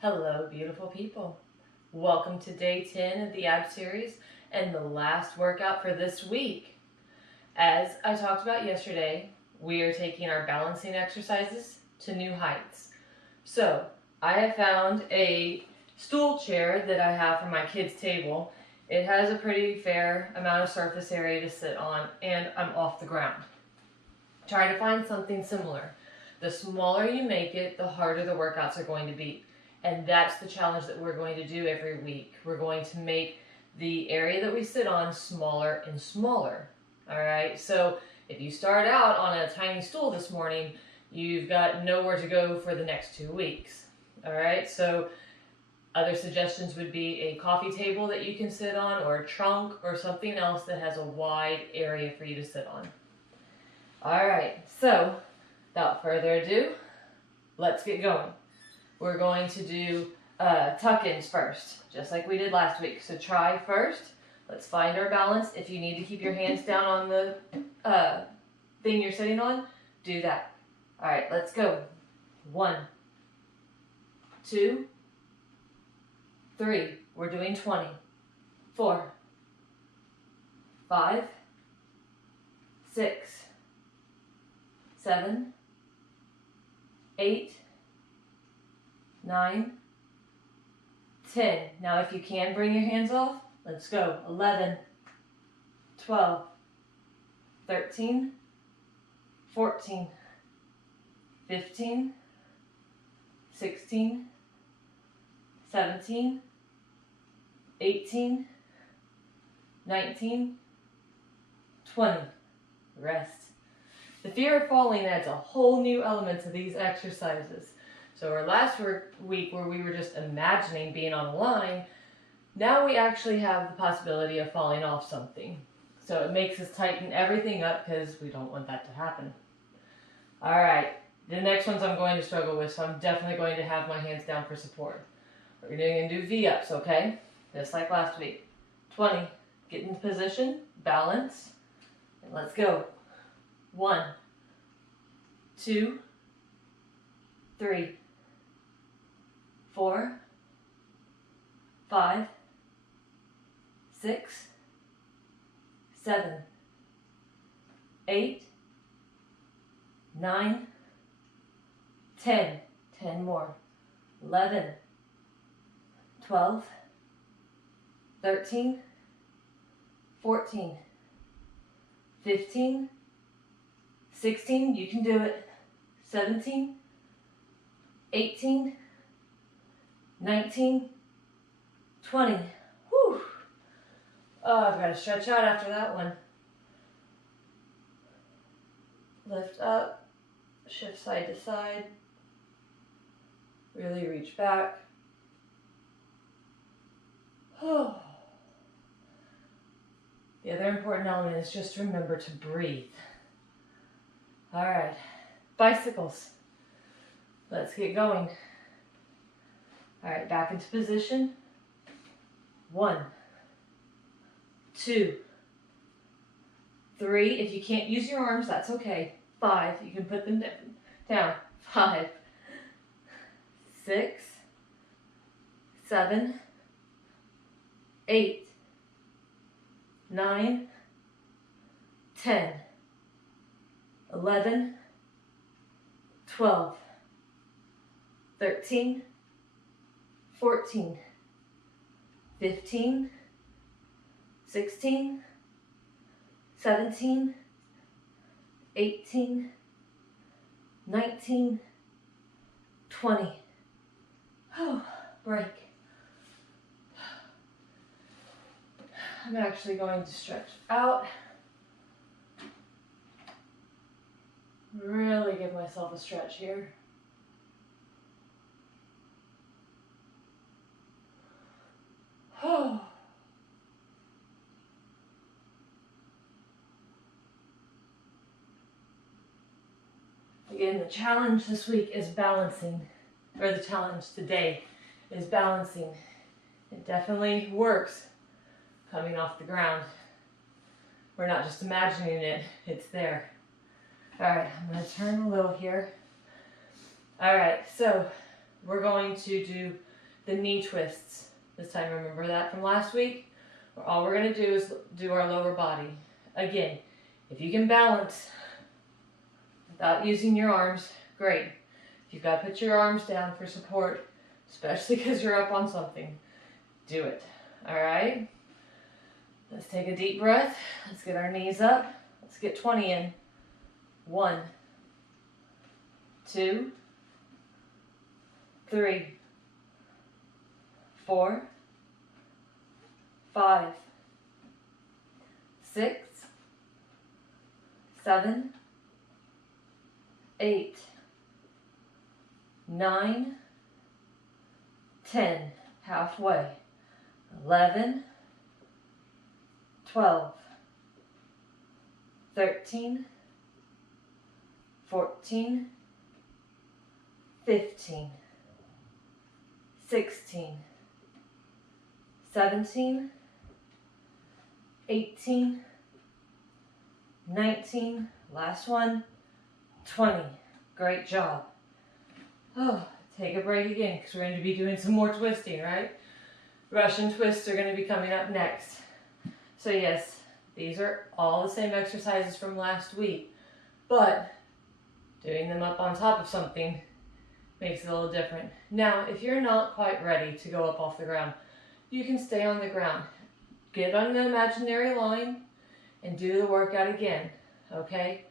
Hello, beautiful people. Welcome to day 10 of the ab series and the last workout for this week. As I talked about yesterday, we are taking our balancing exercises to new heights. So, I have found a stool chair that I have for my kids' table. It has a pretty fair amount of surface area to sit on, and I'm off the ground. Try to find something similar. The smaller you make it, the harder the workouts are going to be. And that's the challenge that we're going to do every week. We're going to make the area that we sit on smaller and smaller. All right, so if you start out on a tiny stool this morning, you've got nowhere to go for the next 2 weeks. All right, so other suggestions would be a coffee table that you can sit on, or a trunk, or something else that has a wide area for you to sit on. All right, so without further ado, let's get going. We're going to do tuck-ins first, just like we did last week. So try first. Let's find our balance. If you need to keep your hands down on the thing you're sitting on, do that. All right, let's go. 1, 2, 3. We're doing 20. 4, 5, 6, 7, 8, 9, 10. Now if you can bring your hands off, let's go. 11, 12, 13, 14, 15, 16, 17, 18, 19, 20. Rest. The fear of falling adds a whole new element to these exercises. So our last week where we were just imagining being on a line, now we actually have the possibility of falling off something. So it makes us tighten everything up because we don't want that to happen. All right, the next ones I'm going to struggle with, so I'm definitely going to have my hands down for support. We're going to do V-ups, okay? Just like last week. 20, get into position, balance, and let's go. 1, 2, 3, 4, 5, 6, 7, 8, 9, 10. 10 more. 11, 12, 13, 14, 15, 16, you can do it. 17, 18, 19, 20. Whew. Oh, I've got to stretch out after that one. Lift up, shift side to side. Really reach back. Oh. The other important element is just remember to breathe. All right, bicycles. Let's get going. All right, back into position. 1, 2, 3. If you can't use your arms, that's okay. 5, you can put them down. 5, 6, 7, 8, 9, 10, 11, 12, 13, 14, 15, 16, 17, 18, 19, 20. Oh, break. I'm actually going to stretch out. Really give myself a stretch here. Oh. Again, the challenge this week is balancing, or the challenge today is balancing. It definitely works coming off the ground. We're not just imagining it, it's there. All right, I'm going to turn a little here. All right, so we're going to do the knee twists. This time, remember that from last week? All we're going to do is do our lower body. Again, if you can balance without using your arms, great. If you've got to put your arms down for support, especially because you're up on something, do it. All right? Let's take a deep breath. Let's get our knees up. Let's get 20 in. 1, 2, 3, 4, 5, 6, 7, 8, 9, 10, halfway, 11, 12, 13, 14, 15, 16, 17, 18, 19, last one, 20. Great job. Oh, take a break again because we're going to be doing some more twisting, right? Russian twists are going to be coming up next. So yes, these are all the same exercises from last week, but doing them up on top of something makes it a little different. Now, if you're not quite ready to go up off the ground, you can stay on the ground. Get on the imaginary line and do the workout again, okay?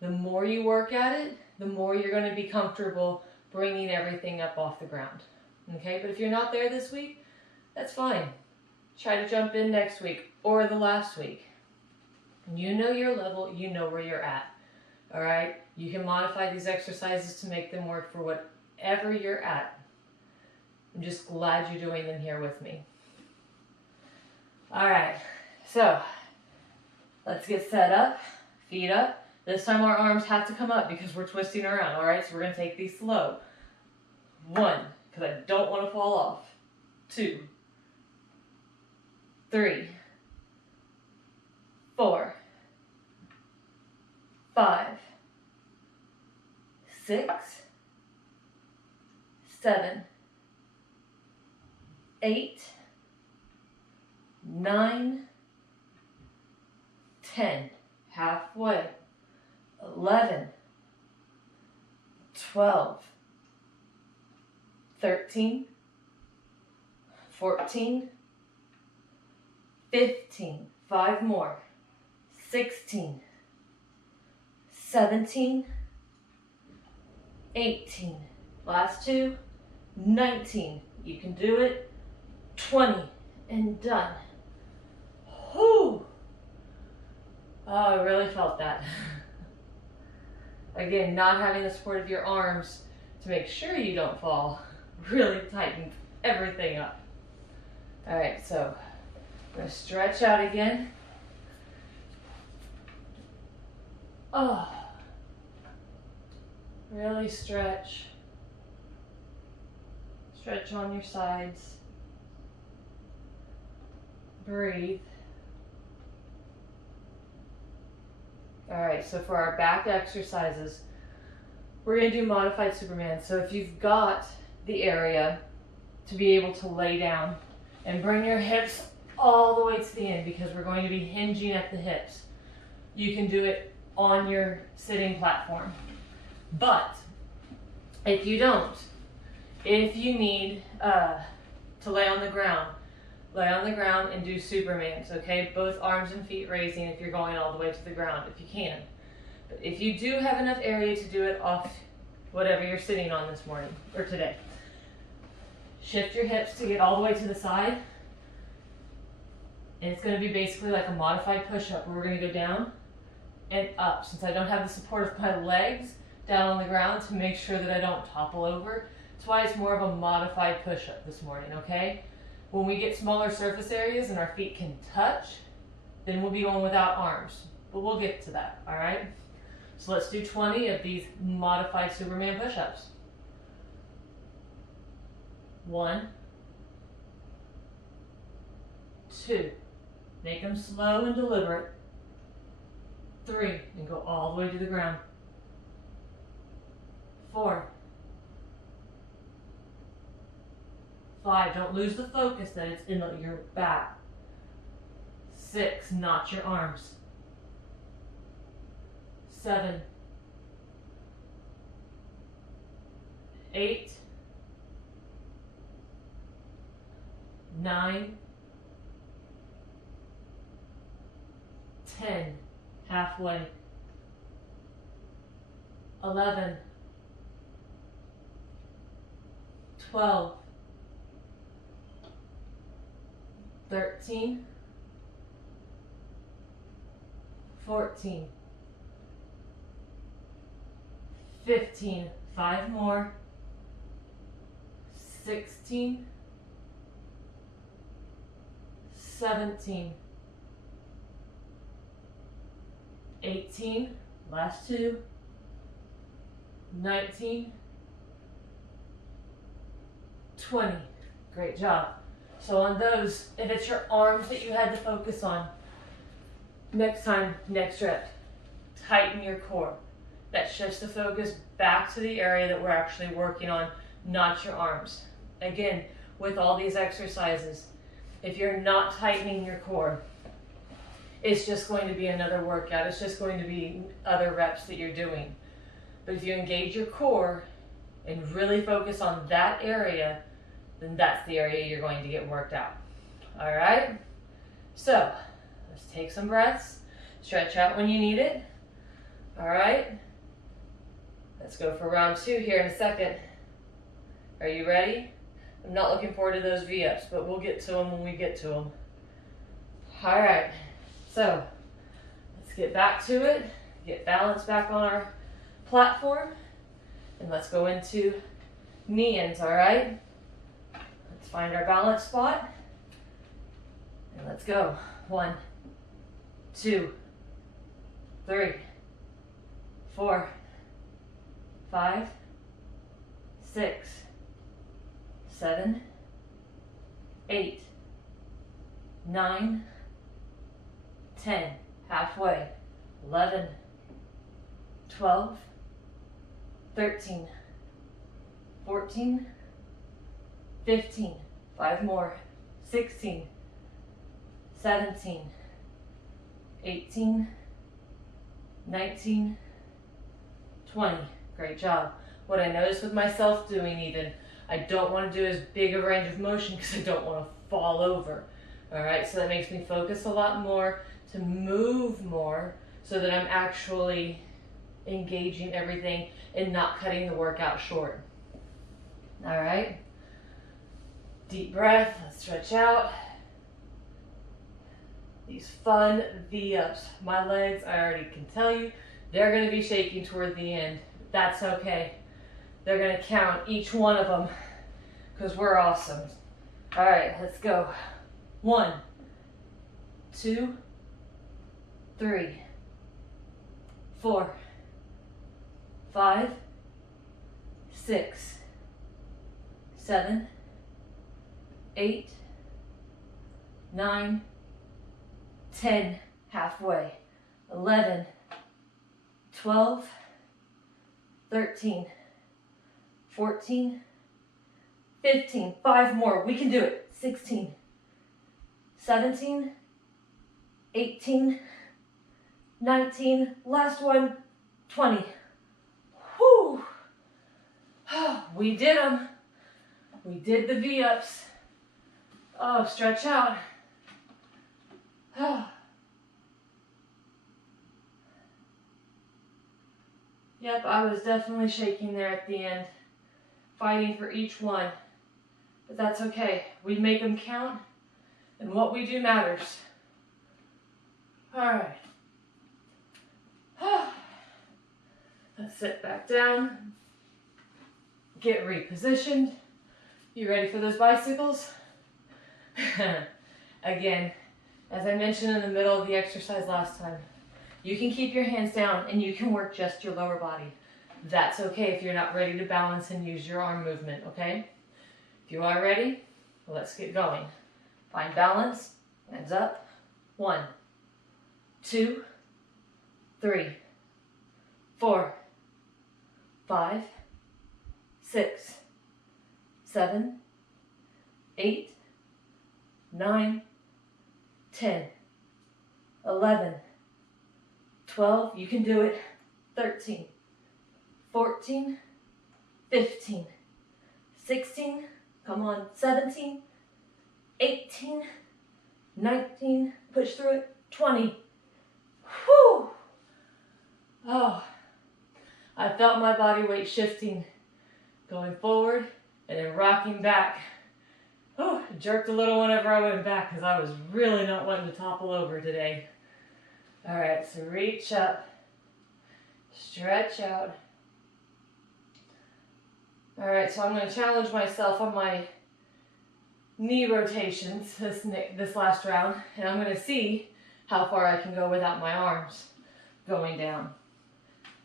The more you work at it, the more you're going to be comfortable bringing everything up off the ground, okay? But if you're not there this week, that's fine. Try to jump in next week or the last week. You know your level, you know where you're at, all right? You can modify these exercises to make them work for whatever you're at. I'm just glad you're doing them here with me. All right, so let's get set up, feet up. This time our arms have to come up because we're twisting around, all right? So we're gonna take these slow. 1, because I don't want to fall off. 2, 3, 4, 5, 6, 7, 8, 9, 10, halfway, 11, 12, 13, 14, 15, 5 more, 16, 17, 18, last 2, 19, you can do it, 20, and done. Whew. Oh, I really felt that. Again, not having the support of your arms to make sure you don't fall really tightens everything up. All right, so I'm going to stretch out again. Oh, really stretch. Stretch on your sides. Breathe. All right, so for our back exercises, we're going to do modified Superman. So if you've got the area to be able to lay down and bring your hips all the way to the end, because we're going to be hinging at the hips, you can do it on your sitting platform. But if you don't, if you need to lay on the ground and do Supermans, okay? Both arms and feet raising if you're going all the way to the ground, if you can. But if you do have enough area to do it off whatever you're sitting on this morning or today, shift your hips to get all the way to the side. And it's going to be basically like a modified push-up where we're going to go down and up. Since I don't have the support of my legs down on the ground to make sure that I don't topple over, that's why it's more of a modified push-up this morning, okay? When we get smaller surface areas and our feet can touch, then we'll be going without arms. But we'll get to that, all right? So let's do 20 of these modified Superman push-ups. 1, 2, make them slow and deliberate. 3, and go all the way to the ground. 4, 5, don't lose the focus that it's in your back. 6, notch your arms. 7, 8, 9, 10, halfway. 11, 12, 13, 14, 15, 5 more, 16, 17, 18, last 2, 19, 20. Great job. So on those, if it's your arms that you had to focus on, next time, next rep, tighten your core. That shifts the focus back to the area that we're actually working on, not your arms. Again, with all these exercises, if you're not tightening your core, it's just going to be another workout. It's just going to be other reps that you're doing. But if you engage your core and really focus on that area, then that's the area you're going to get worked out. All right? So, let's take some breaths. Stretch out when you need it. All right? Let's go for round 2 here in a second. Are you ready? I'm not looking forward to those V-ups, but we'll get to them when we get to them. All right. So, let's get back to it. Get balance back on our platform. And let's go into knee-ins, all right? Let's find our balance spot. And let's go. 1, 2, 3, 4, 5, 6, 7, 8, 9, 10, halfway. 11, 12, 13, 14, 15, 5 more, 16, 17, 18, 19, 20. Great job. What I noticed with myself doing even, I don't want to do as big a range of motion because I don't want to fall over. All right, so that makes me focus a lot more, to move more, so that I'm actually engaging everything and not cutting the workout short. All right, deep breath, let's stretch out. These fun V-ups. My legs, I already can tell you, they're gonna be shaking toward the end. That's okay. They're gonna count each one of them because we're awesome. All right, let's go. 1, 2, 3, 4, 5, 6, 7, 8, 9, 10, halfway. 11, 12, 13, 14, 15, 5 more. We can do it. 16, 17, 18, 19, last one, 20. Whew. We did them. We did the V-ups. Oh, stretch out. Yep, I was definitely shaking there at the end, fighting for each one. But that's okay. We make them count, and what we do matters. All right. Let's sit back down. Get repositioned. You ready for those bicycles? Again, as I mentioned in the middle of the exercise last time, you can keep your hands down and you can work just your lower body. That's okay if you're not ready to balance and use your arm movement, okay? If you are ready, let's get going. Find balance, hands up. 1, 2, 3, 4, 5, 6, 7, 8, 9, 10, 11, 12, you can do it, 13, 14, 15, 16, come on, 17, 18, 19, push through it, 20. Whew! Oh, I felt my body weight shifting, going forward and then rocking back. Oh, jerked a little whenever I went back because I was really not wanting to topple over today. All right, so reach up, stretch out. All right, so I'm going to challenge myself on my knee rotations this last round, and I'm going to see how far I can go without my arms going down.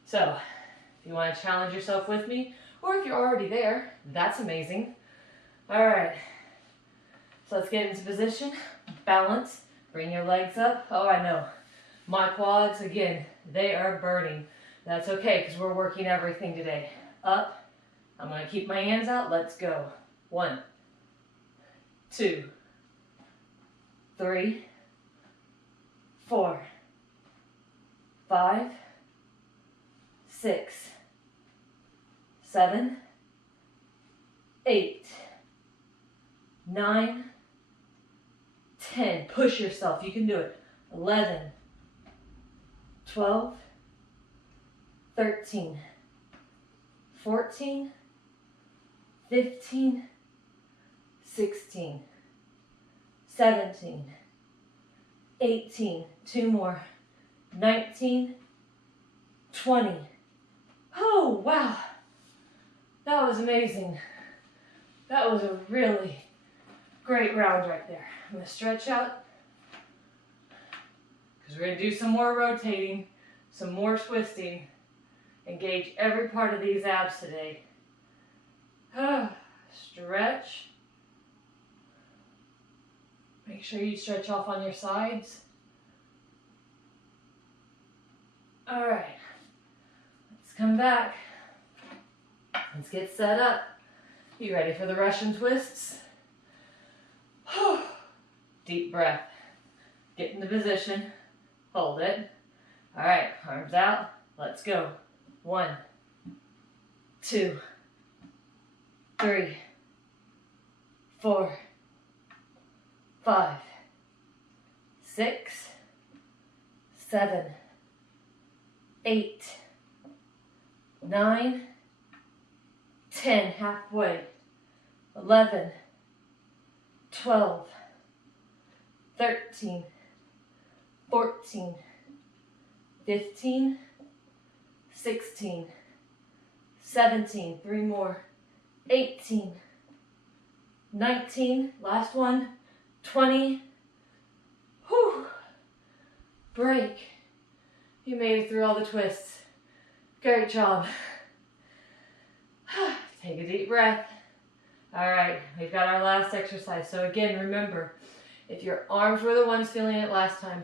So, if you want to challenge yourself with me, or if you're already there, that's amazing. All right, so let's get into position, balance, bring your legs up. Oh, I know, my quads, again, they are burning. That's okay, because we're working everything today. Up, I'm going to keep my hands out, let's go. 1, 2, 3, 4, 5, 6, 7, 8, 9, 10. Push yourself, you can do it. 11, 12, 13, 14, 15, 16, 17, 18, 2 more, 19, 20. Oh, wow. That was amazing. That was a really great round right there. I'm going to stretch out because we're going to do some more rotating, some more twisting, engage every part of these abs today. Stretch. Make sure you stretch off on your sides. All right, let's come back. Let's get set up. You ready for the Russian twists? Deep breath. Get into position. Hold it. All right, arms out. Let's go. 1, 2, 3, 4, 5, 6, 7, 8, 9, 10, halfway, 11, 12, 13, 14, 15, 16, 17, 3 more, 18, 19, last one, 20, whew, break. You made it through all the twists. Great job. Take a deep breath. All right, we've got our last exercise. So again, remember, if your arms were the ones feeling it last time,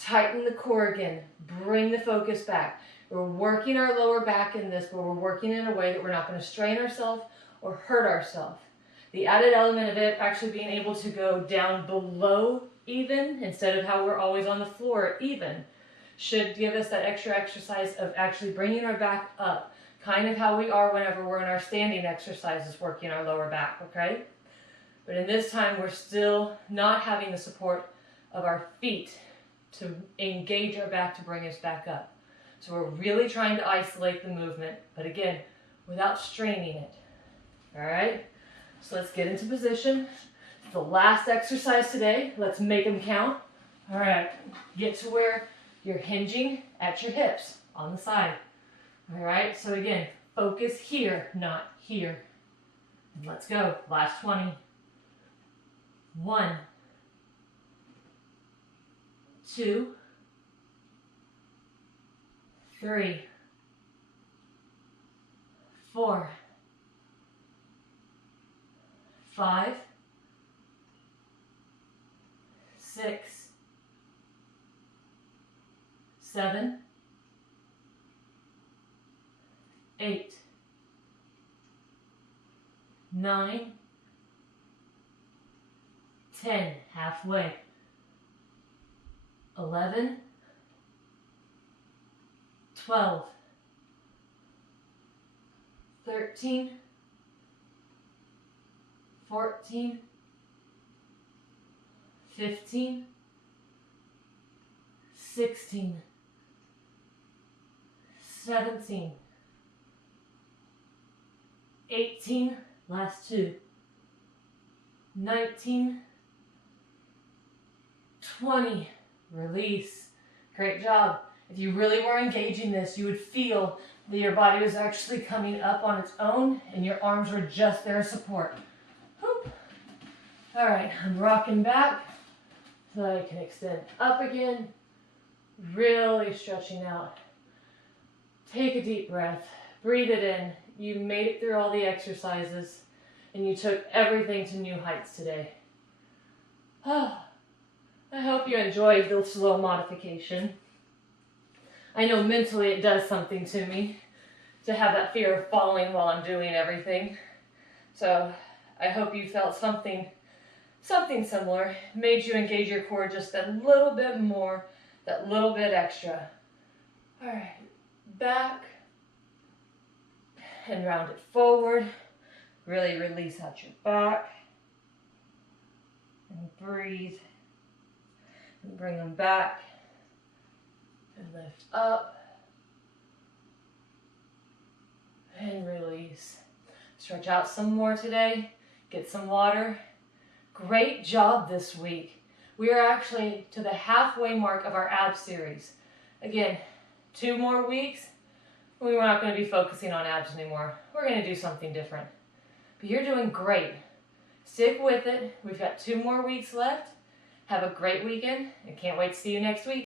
tighten the core again. Bring the focus back. We're working our lower back in this, but we're working in a way that we're not going to strain ourselves or hurt ourselves. The added element of it actually being able to go down below even instead of how we're always on the floor even should give us that extra exercise of actually bringing our back up, kind of how we are whenever we're in our standing exercises working our lower back, okay? But in this time, we're still not having the support of our feet to engage our back to bring us back up. So we're really trying to isolate the movement, but again, without straining it, all right? So let's get into position. The last exercise today, let's make them count. All right, get to where you're hinging at your hips on the side. All right, so again, focus here, not here. And let's go, last 20. 1, 2, 3, 4, 5, 6, 7, 8, 9, 10, halfway. 11, 12, 13, 14, 15, 16, 17, 18, last two, 19, 20, release. Great job. If you really were engaging this, you would feel that your body was actually coming up on its own and your arms were just there to support. Whoop. All right, I'm rocking back so that I can extend up again, really stretching out. Take a deep breath, breathe it in. You made it through all the exercises and you took everything to new heights today. I hope you enjoyed the slow modification. I know mentally it does something to me to have that fear of falling while I'm doing everything. So I hope you felt something similar, made you engage your core just a little bit more, that little bit extra. All right, back and round it forward. Really release out your back and breathe. And bring them back and lift up and release. Stretch out some more today. Get some water. Great job this week. We are actually to the halfway mark of our abs series. Again, 2 more weeks. We're not going to be focusing on abs anymore. We're going to do something different. But you're doing great. Stick with it. We've got 2 more weeks left. Have a great weekend and can't wait to see you next week.